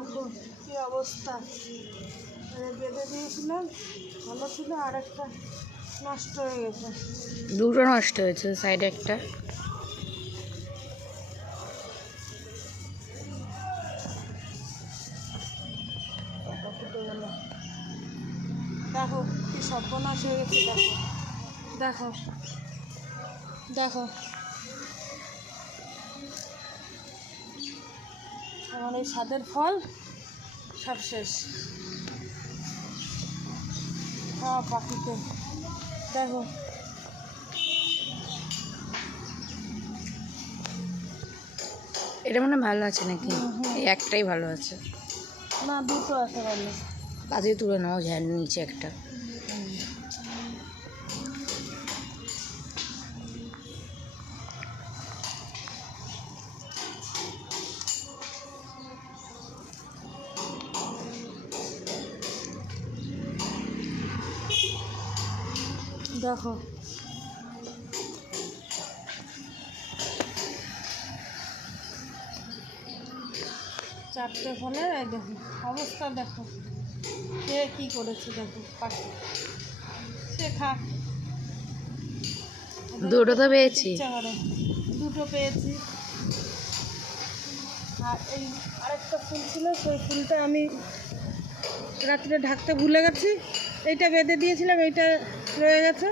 দেখো কি অবস্থা, বেঁধে দিয়েছিলাম ভালো ছিল, আর একটা নষ্ট হয়ে গেছে। দুটো নষ্ট হয়েছে, সাইডে একটা। দেখো কি সর্বনাশ হয়ে গেছে, দেখো দেখো দেখো আমার এই স্বাদের ফল সব শেষ। হ্যাঁ পাখিতে দেখো এটা মনে হয় ভালো আছে নাকি? এই একটাই ভালো আছে না, দুটো আছে ভালো। কাজে তুলে নাও যায় নিচে একটা। দেখো চারটে ফলের এই দেখো অবস্থা, দেখো কে কী করেছে, দেখো পাখি সে খা। দুটো তো পেয়েছি, ইচ্ছা করে দুটো পেয়েছি। আর এই আরেকটা ফুল ছিল, সেই ফুলটা আমি রাত্রে ঢাকতে ভুলে গেছি, এইটা বেঁধে দিয়েছিলাম, এইটা রয়ে গেছে,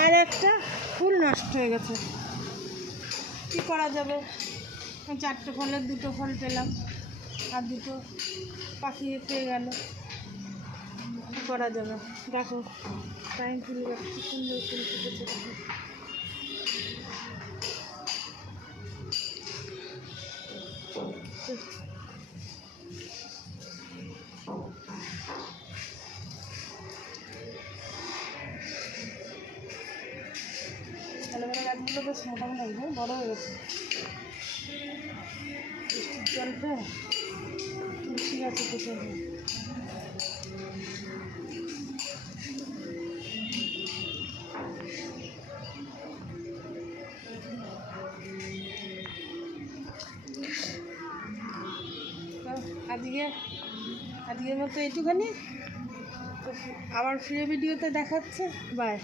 আর একটা ফুল নষ্ট হয়ে গেছে। কী করা যাবে, চারটে ফলের দুটো ফল পেলাম, আর দুটো পাখি পেয়ে গেল, কী করা যাবে। দেখো টাইম ফুল কি সুন্দর ফুল ফুটেছে, দেখো অ্যালোভেরা গাছগুলো বেশ মোটামুটি একদম বড়ো হয়ে গেছে। বৃষ্টির জলটা তুলসী গাছে পুঁতে হবে। আজকের মতো এইটুখানি, আবার ফ্রি ভিডিওতে দেখাচ্ছে, বাই।